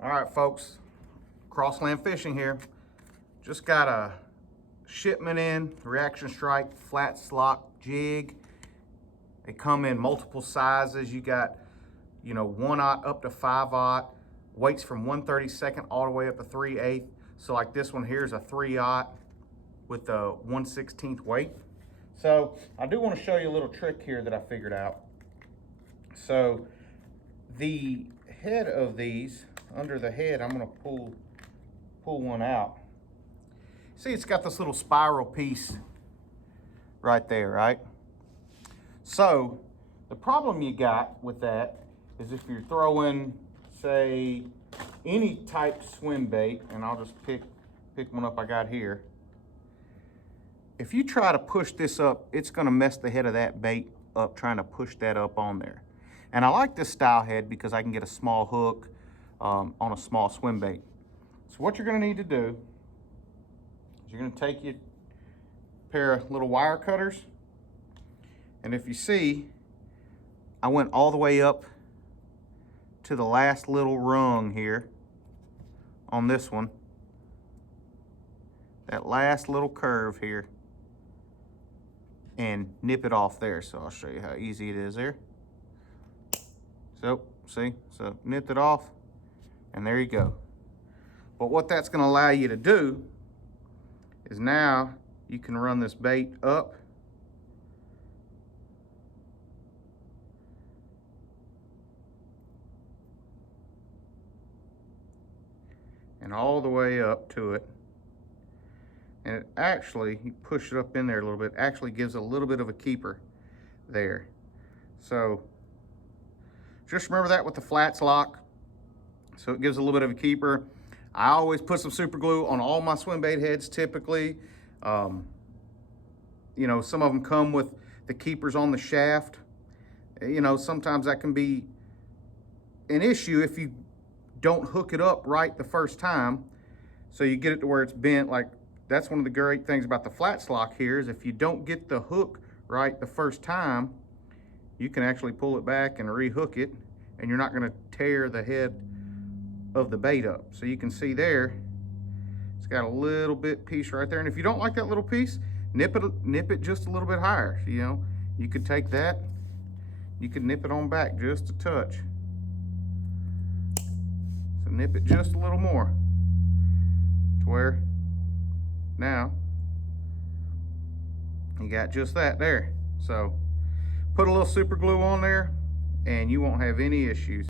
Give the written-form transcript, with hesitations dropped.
All right, folks, Crossland Fishing here. Just got a shipment in, Reaction Strike Flats Lok jig. They come in multiple sizes. You got, 1/0 up to 5/0. Weights from 1/32 all the way up to 3/8. So like this one here is a 3/0 with a 1/16 weight. So I do want to show you a little trick here that I figured out. So the head of these, under the head, I'm going to pull one out. See, it's got this little spiral piece right there, right? So the problem you got with that is if you're throwing, say, any type swim bait, and I'll just pick one up I got here. If you try to push this up, it's going to mess the head of that bait up trying to push that up on there. And I like this style head because I can get a small hook on a small swim bait. So what you're going to need to do is you're going to take your pair of little wire cutters, and if you see, I went all the way up to the last little rung here on this one, that last little curve here, and nip it off there. So I'll show you how easy it is there. So see, so nipped it off, and there you go. But what that's going to allow you to do is now you can run this bait up and all the way up to it. And it actually, you push it up in there a little bit, actually gives a little bit of a keeper there. So just remember that with the Flats Lok. So it gives a little bit of a keeper. I always put some super glue on all my swim bait heads typically. Some of them come with the keepers on the shaft. Sometimes that can be an issue if you don't hook it up right the first time. So you get it to where it's bent. Like, that's one of the great things about the Flats Lok here is if you don't get the hook right the first time, you can actually pull it back and rehook it, and you're not going to tear the head of the bait up. So you can see there, it's got a little bit piece right there. And if you don't like that little piece, nip it just a little bit higher. You could take that, you could nip it on back just a touch. So nip it just a little more to where now you got just that there. So put a little super glue on there and you won't have any issues.